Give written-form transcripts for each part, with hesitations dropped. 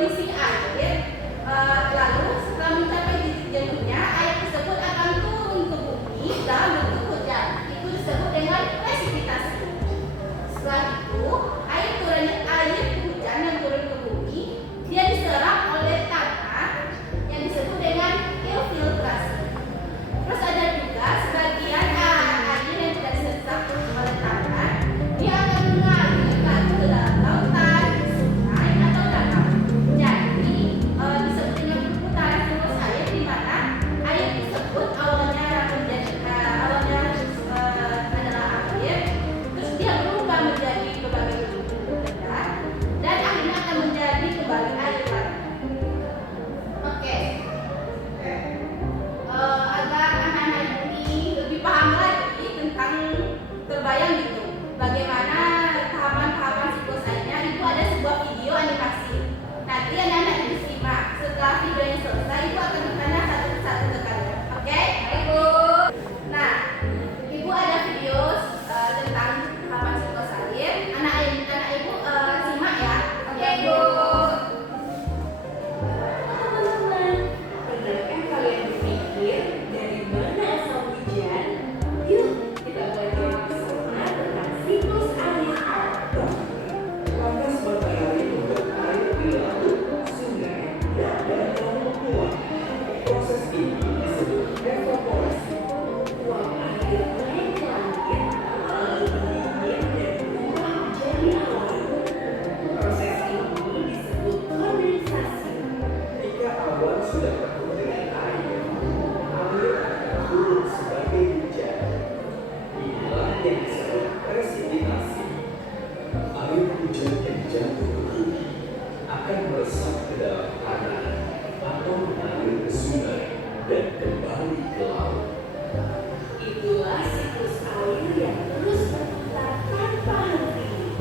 berisi air. Lalu setelah mencapai titik jenuhnya, air tersebut akan turun ke bumi dalam bentuk hujan. Itu disebut dengan presipitasi. Setelah itu, air hujan yang turun ke bumi, dia diserap oleh tanah yang disebut dengan infiltrasi. Terus ada juga sebagian air yang tidak diserap oleh tanah, dia akan mengalir lagi ke dalam lautan, sungai atau danau. Jadi disebut dengan perputaran siklus air, di mana air tersebut awalnya adalah air, terus dia berubah menjadi berbagai bentuk benda, dan akhirnya akan menjadi kembali air lagi. Oke. Agar anak-anak ini lebih paham lagi tentang terbayang gitu bagaimana tahapan-tahapan siklus airnya, itu ada sebuah video animasi. Nanti anak-anak disimak. Setelah videonya selesai, ibu akan bertanya satu persatu ke kalian. Oke? Ibu. Nah, ibu ada video tentang tahapan siklus air. Anak ibu simak ya. Oke, ibu. Teman-teman, pernahkah kalian berpikir dari mana asal hujan? Yuk, kita belajar bersama tentang siklus air. Panas matahari membuat air di laut, sungai, dan danau menguap. Proses ini disebut evaporasi. Uap air naik ke langit, lalu mendidih dan berubah menjadi awan. Proses ini disebut kondensasi. Jika awan sudah penuh dengan air akan turun sebagai hujan. Inilah yang disebut presipitasi. Air hujan yang jatuh ke bumi akan meresap ke dalam tanah atau mengalir ke sungai dan kembali ke laut. Itulah siklus air yang terus berputar tanpa henti.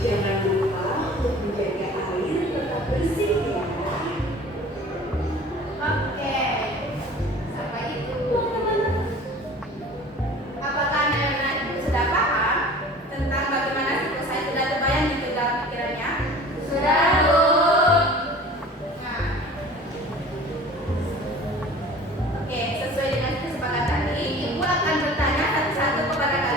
Jangan lupa untuk menjaga air tetap bersih ya. Oke. Sampai itu, teman-teman. Apakah anak-anak ibu sudah paham tentang bagaimana siklus air? Sudah terbayang gitu dalam pikirannya? Sudah, Bu. Nah. Oke, sesuai dengan kesepakatan tadi, ibu akan bertanya satu-satu kepada kalian.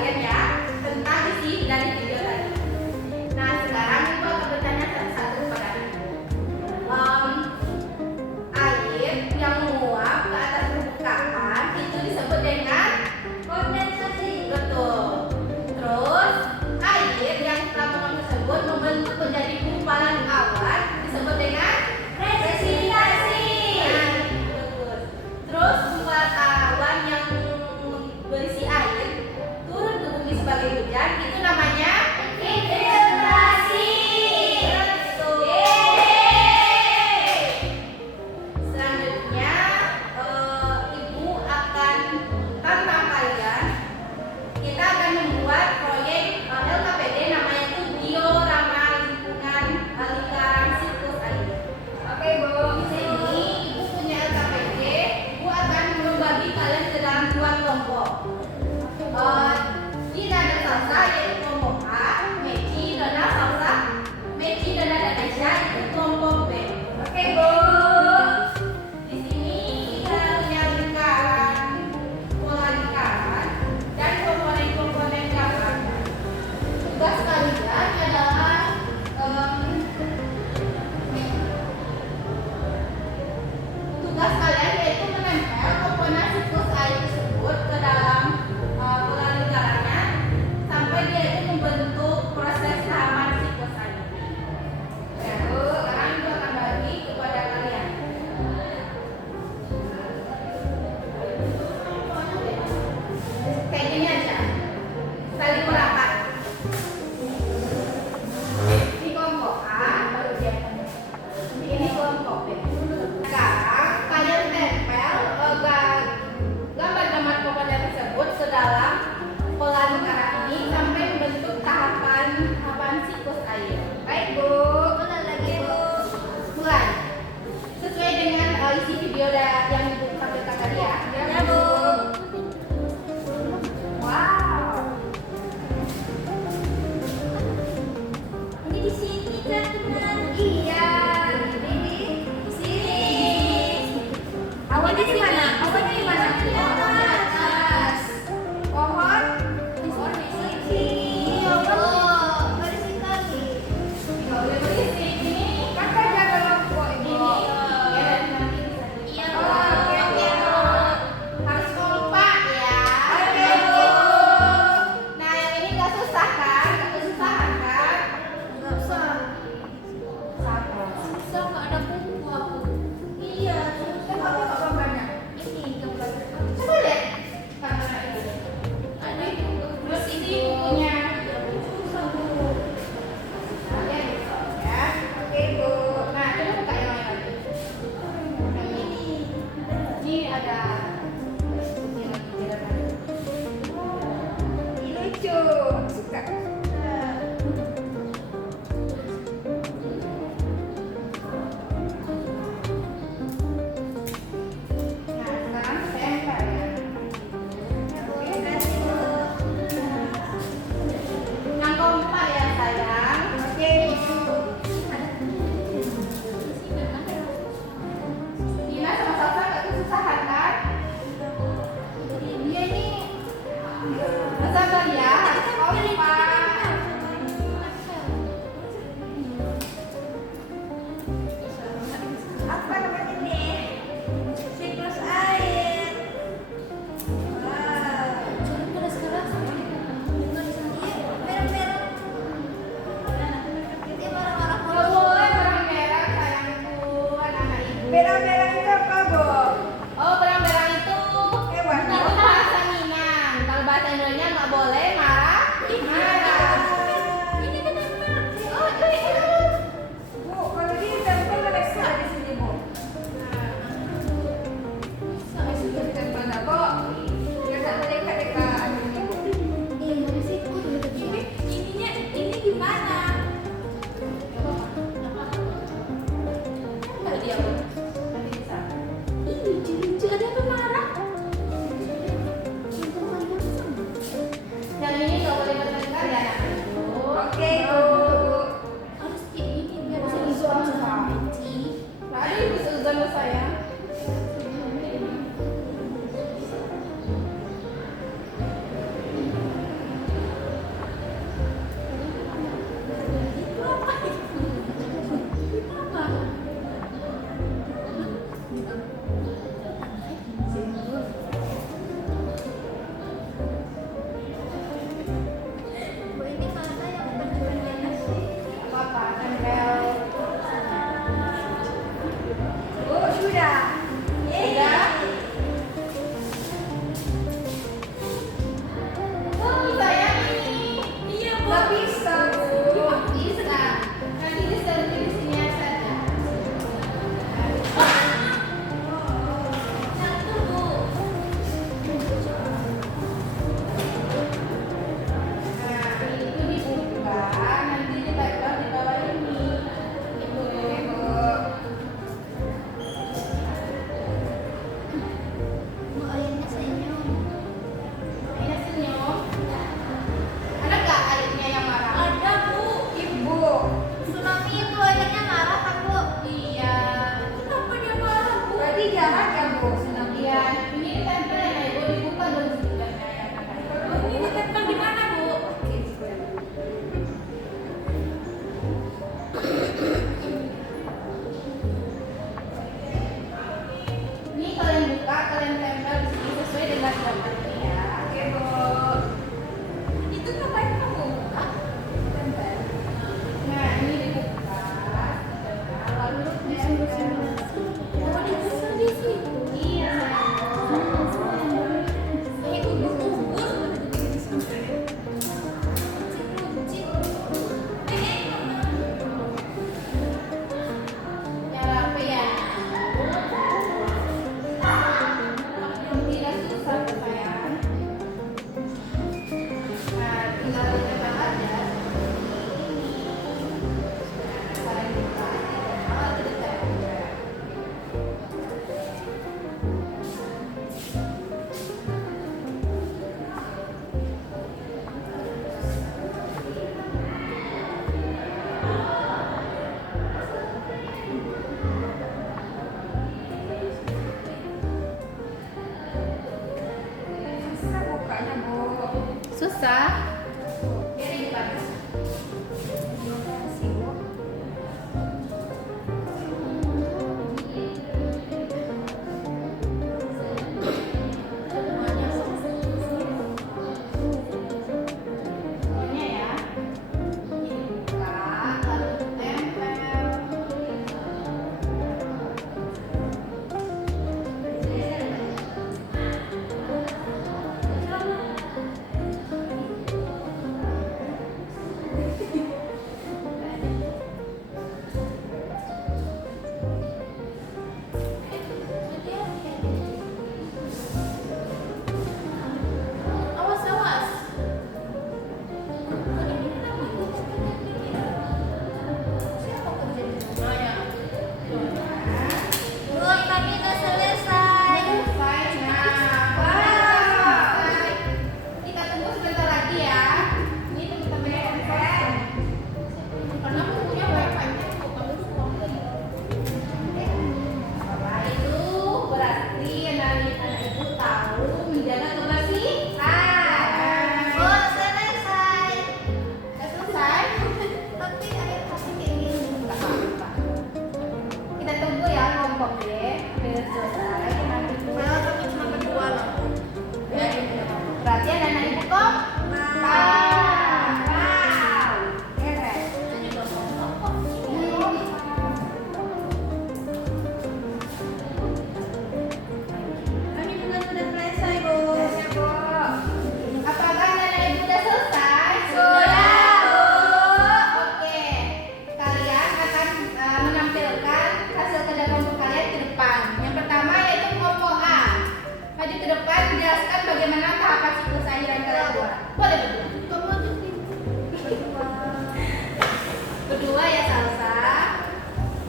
Kedua ya Salsa,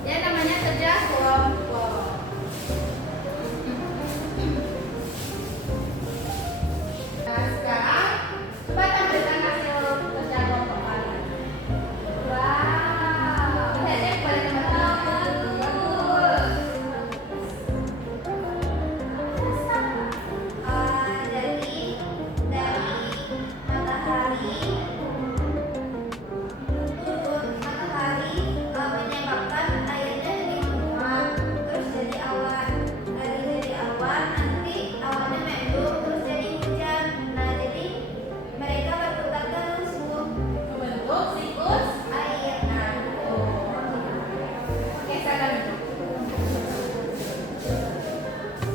ya namanya kerja kelompok. Nah sekarang coba tampilkan hasil kerja kelompok kalian. Wow, lihat ya kepada teman-teman. Matahari menyebabkan airnya jadi menguap, terus jadi awan. Dari awan nanti awannya mendung, terus jadi hujan. Nah jadi mereka berputar terus Bu. Membentuk siklus Air. nah gitu. Oke sekarang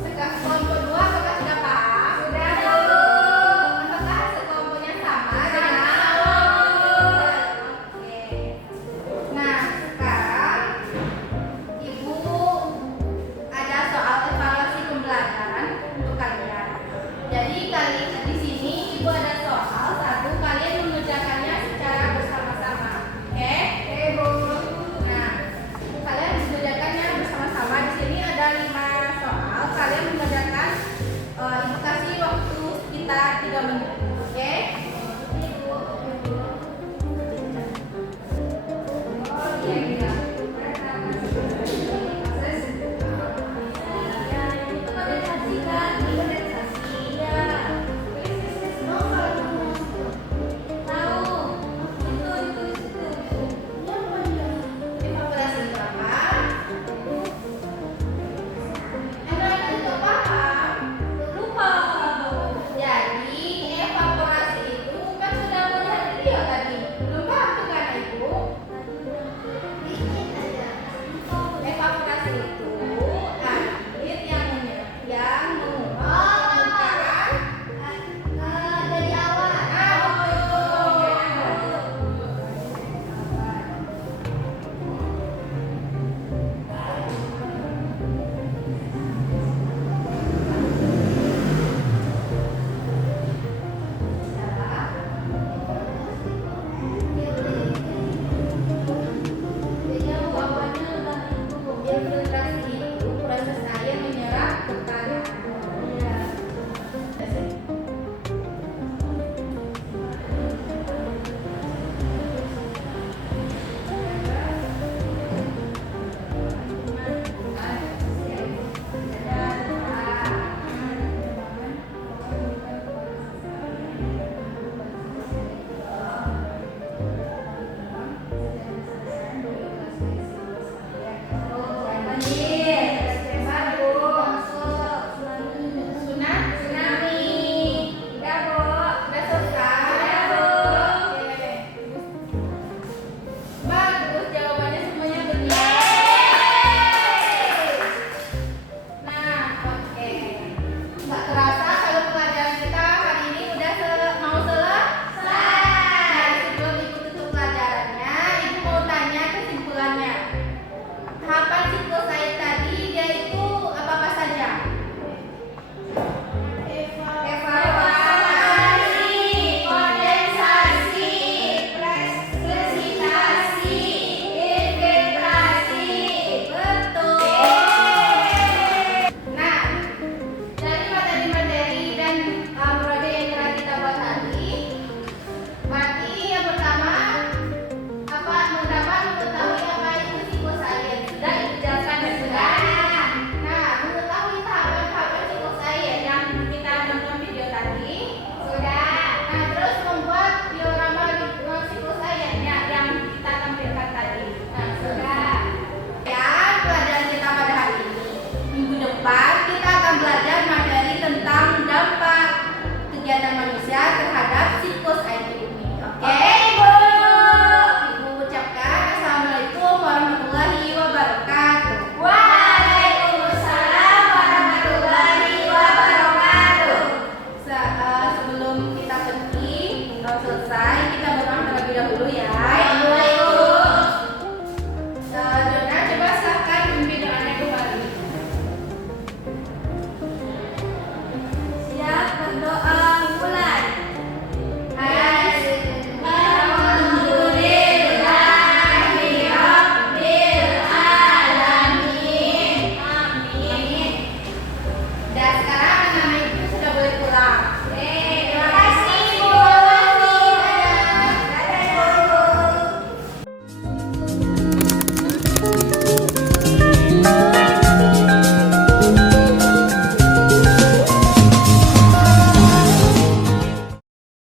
sekarang kelompok dua apakah sudah paham? Sudah dong. Apakah hasil kelompoknya sama dengan Oke. Nah sekarang Ibu ada soal evaluasi pembelajaran untuk kalian. Jadi kali di sini Ibu ada soal satu, kalian mengerjakannya secara bersama-sama. Oke? Oke, Bu. Nah, kalian mengerjakannya bersama-sama. Di sini ada 5 soal. Kalian mengerjakan Ibu kasih waktu sekitar 3 menit. Oke? Oke, Bu. Oh, iya.